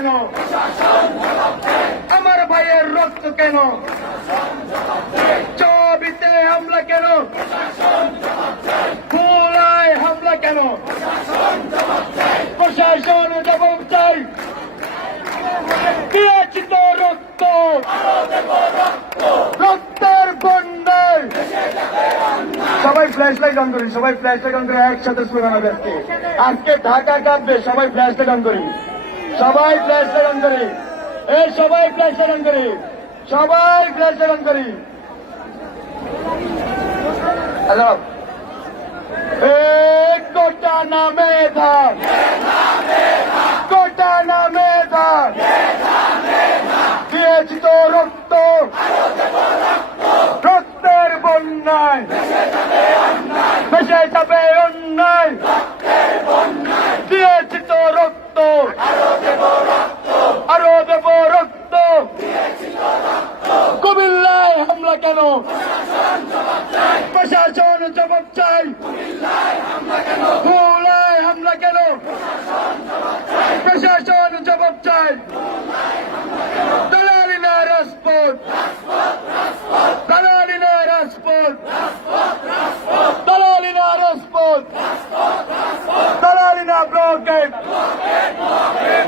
কেন? আমার ভাইয়ের রক্ত কেন? চবিতে হামলা কেন? খুলায় হামলা কেন? প্রশাসন জবাব চাই। দিয়েছি তো রক্ত। রক্তের বন্যায়। সবাই ফ্ল্যাশ লাইট অন করি, সবাই ফ্ল্যাশ লাইট অন করে একসাথে স্লোগান হবে আজকে আজকে ঢাকা কাঁপবে, সবাই ফ্ল্যাশ লাইট অন করি। সবাই ফ্ল্যাশ অন করি। এই সবাই ফ্ল্যাশ অন করি। সবাই ফ্ল্যাশ অন করি। এক কোটা নামে ধা কোটা নামে ধা দিয়েছি তো রক্ত। রক্তের বন্যায়। ভেসে যাবে অন্যায় দিয়েছি তো রক্ত আরও দেব রক্ত কুমিল্লায় হামলা কেন প্রশাসন জবাব চাই খুলায় হামলা কেন প্রশাসন জবাব চাই দালালি না রাজপথ দালালি না রাজপথ দালালি না রাজপথ দালালি না ব্লকেট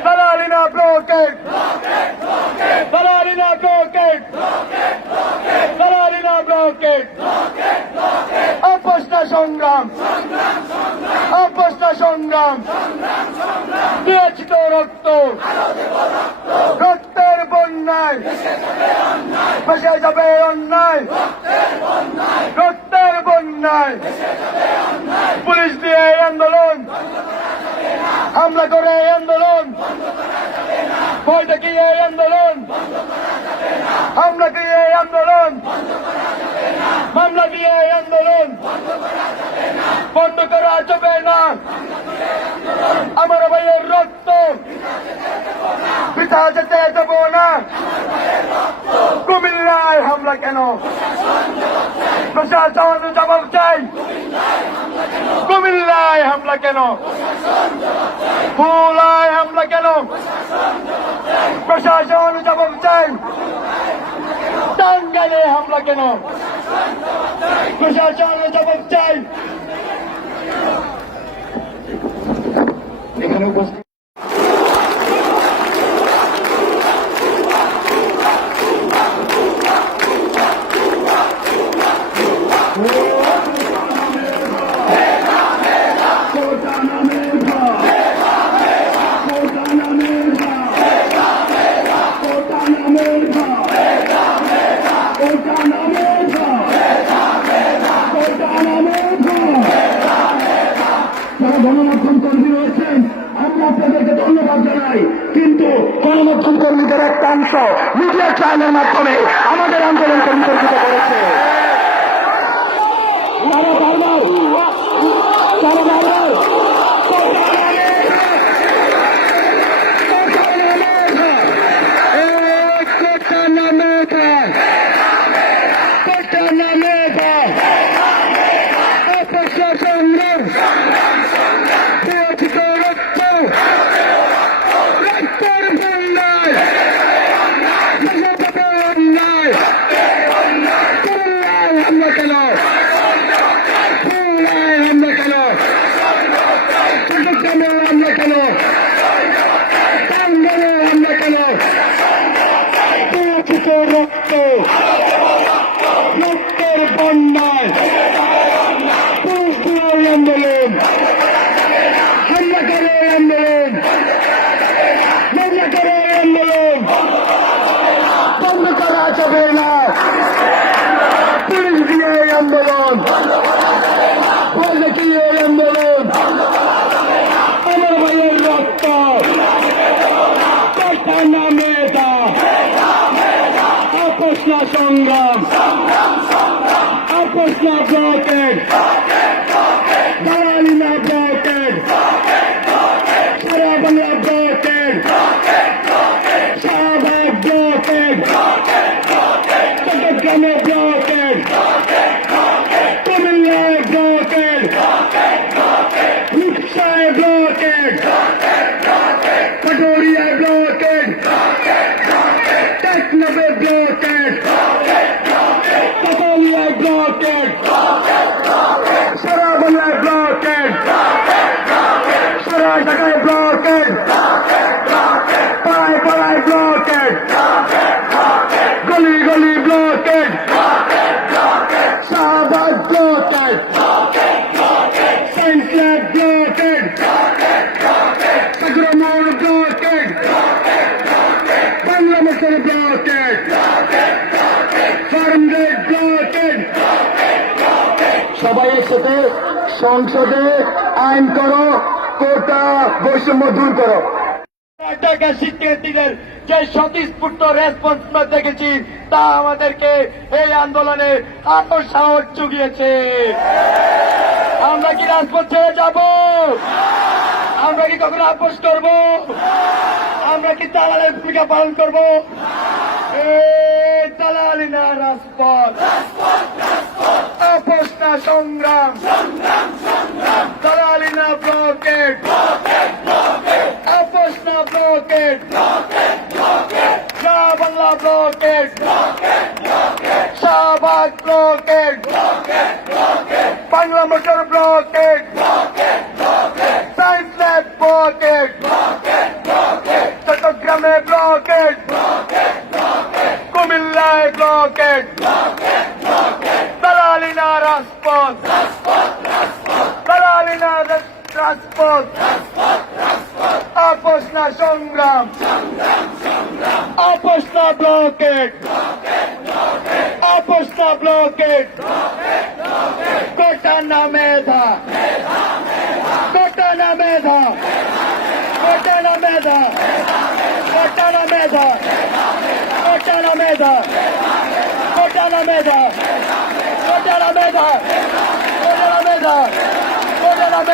দালালি না ব্লকেট দালালি না ব্লকেট দালালি না ব্লকেট অপস্তা সংগ্রাম। অপস্তা সংগ্রাম। দিয়েছি তো রক্ত। রক্তের বন্যায় ভেসে যাবে অন্যায়। রক্তের বন্যায় পুলিশ দিয়ে আন্দোলন। হামলা করে আন্দোলন। ভয় দেখিয়ে আন্দোলন। হামলা দিয়ে আন্দোলন। মামলা দিয়ে আন্দোলন। বন্ধ করা যাবে না আমার ভাইয়ের রক্ত পিতা যেতে দেব না কুমিল্লায় হামলা কেন প্রশাসন জবাব চাই কুমিল্লায় হামলা কেন ফুলায় হামলা কেন প্রশাসন জবাব চাই টাঙ্গালে হামলা কেন প্রশাসন জবাব চাই Saludos. Pues, গণমাধ্যম কর্মীদের একটা অংশ মিডিয়া ট্রায়ালের মাধ্যমে আমাদের আন্দোলনকে বিতর্কিত করেছে তারা বারবার তারা বারবার কোটা নামে থা কোটা নামে থা প্রশাসন দিয়েছি তো রক্ত রক্তের বন্যায় ভেসে যাবে অন্যায় কুমিল্লায় হামলা কেন খুলনায় হামলা কেন চট্টগ্রামে হামলা কেন টাঙ্গালে হামলা কেন দিয়েছি তো রক্ত রক্তের বন্যায় পুলিশ দিয়ে আন্দোলন হামলা করে আন্দোলন হামলা করে আন্দোলন বন্ধ করা যাবে না পুলিশ দিয়ে আন্দোলন বলে কি এই আন্দোলন আমার ভাইয়ের রক্ত কথা নামে দা আপোষ না সংগ্রাম। আপোষ না ব্লকেট দালালি না ব্লকেট সারা বাংলা ব্লকেট শাহবাগ ব্লকেট চট্টগ্রামে ব্লকেট কুমিল্লায় ব্লকেট রিক্সায় blockade কটোরিয়া blockade flag blockade! Sagramon blockade! Bangladesh blockade! Farmgate blockade! সবাই সংসদে আইন করো, কোটা বৈষম্য দূর করো। ঢাকা শিক্ষার্থীদের যে স্বতঃস্ফূর্ত রেসপন্স দেখেছি, তা আমাদেরকে এই আন্দোলনে আরও সাহস জুগিয়েছে। আমরা কি রাজপথ ছেড়ে যাব? আমরা কি কখনো আপোষ করব? আমরা কি দালালের ভূমিকা পালন করব? দালালি না রাজপথ। না সংগ্রাম। দালালি না ব্লকেট। আপোষ না blockade. Shah Bangla blockade. Shahbag blockade. Bangla motor blockade. Science lab blockade. চট্টগ্রামে ব্লকেট। কুমিল্লায় ব্লকেট। দালালিনা রাজপথ দালালিনা রাজপথ আপোষ না সংগ্রাম আপোষ না ব্লকেট আপোষ না ব্লকেট কোটা না মেধা কোটা না মেধা কোটা না মেধা কোটা না মেধা কোটা না মেধা Vota la mesa. Vota la mesa. Vota la mesa. Vota la mesa.